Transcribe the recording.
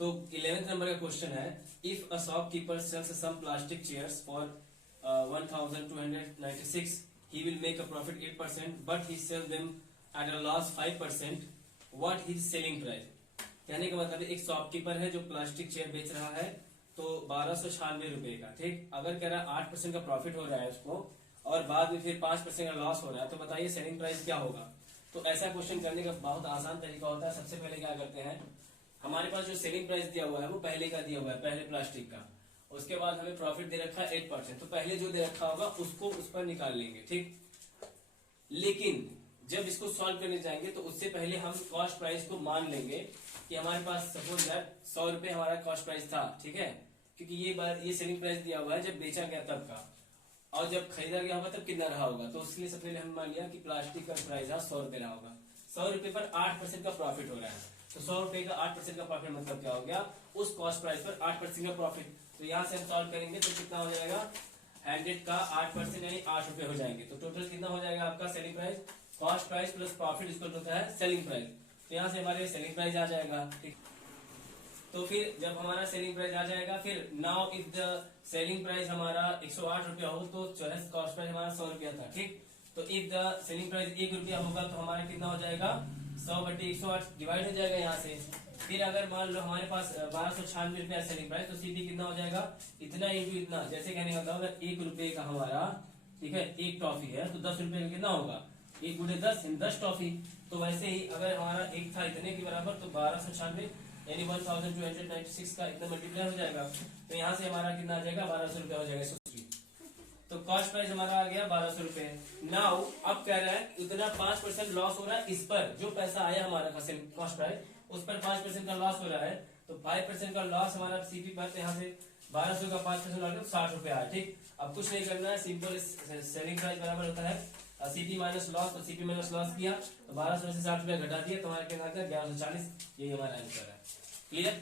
तो 11th number का question है, if a shopkeeper sells some plastic chairs for 1296, he will make a profit 8%, but he sells them at a loss 5%. What his selling price? कहने का मतलब एक shopkeeper है जो plastic chair बेच रहा है तो 1296 रुपए का, ठीक। अगर कह रहा है 8% का प्रॉफिट हो रहा है उसको और बाद में फिर 5% का लॉस हो रहा है, तो बताइए सेलिंग प्राइस क्या होगा। तो ऐसा क्वेश्चन करने का बहुत आसान तरीका होता है। सबसे पहले क्या करते हैं, हमारे पास जो सेलिंग प्राइस दिया हुआ है वो पहले का दिया हुआ है, पहले प्लास्टिक का। उसके बाद हमें प्रॉफिट दे रखा है 8%, तो पहले जो दे रखा होगा उसको उस पर निकाल लेंगे, ठीक। लेकिन जब इसको सॉल्व करने जाएंगे तो उससे पहले हम कॉस्ट प्राइस को मान लेंगे कि हमारे पास सपोज दैट 100 रुपए हमारा कॉस्ट प्राइस था, ठीक है, क्योंकि ये सेलिंग प्राइस दिया हुआ है जब बेचा गया तब का, और जब खरीदा गया होगा तब कितना रहा होगा। तो उसके लिए सबसे पहले हम मान लिया कि प्लास्टिक का प्राइस 100 रुपए रहा होगा। 100 रुपए पर 8% का प्रॉफिट हो रहा है, तो 100 रुपए का 8% का प्रॉफिट मतलब क्या हो गया, उस कॉस्ट प्राइस पर 8% का प्रॉफिट। तो यहाँ से हम सॉल्व करेंगे तो कितना हो जाएगा, 100 का 8% यानी 8 रुपए हो जाएंगे। तो टोटल कितना हो जाएगा आपका selling price, cost price plus profit इसको होता है सेलिंग प्राइस। तो यहाँ से हमारे सेलिंग प्राइस आ जाएगा, ठीक। तो फिर जब हमारा सेलिंग प्राइस आ जाएगा, फिर now if the selling price हमारा 108 रुपया हो तो चौरस कॉस्ट प्राइस हमारा 100 रुपया था, ठीक। तो इफ द सेलिंग प्राइस 1 रुपया होगा तो हमारा कितना हो जाएगा, 100/108 डिवाइड हो जाएगा यहाँ से। फिर अगर मान लो हमारे पास 1296 रुपया सेलिंग प्राइस, तो सीधी कितना हो जाएगा, इतना इंटू इतना। जैसे कहने का मतलब अगर 1 रुपए का हमारा, ठीक है, एक टॉफी है तो 10 रुपए का कितना होगा, 1 गुणे 10 10 टॉफी। तो वैसे ही अगर हमारा एक था इतने के बराबर, तो 1296 यानी 1296 का इतना मल्टीप्लाई हो जाएगा। तो यहाँ से हमारा कितना आ जाएगा, 1200 रुपया हो जाएगा। तो कॉस्ट प्राइस हमारा आ गया 1200 रुपए। नाउ अब कह रहा है इतना 5% लॉस हो रहा है, इस पर जो पैसा आया हमारा कॉस्ट प्राइस उस पर 5% का लॉस हो रहा है। तो 5% का लॉस हमारा सीपी पर, यहाँ से 1200 का 5% लॉस 60 रुपया आया, ठीक। अब कुछ नहीं करना है, सिंपल सेलिंग प्राइस बराबर होता है सीपी माइनस लॉस। तो सीपी माइनस लॉस किया तो 1200 से 60 रुपया घटा दिया, तो हमारा क्या आता है 1140। यही हमारा आंसर है। क्लियर।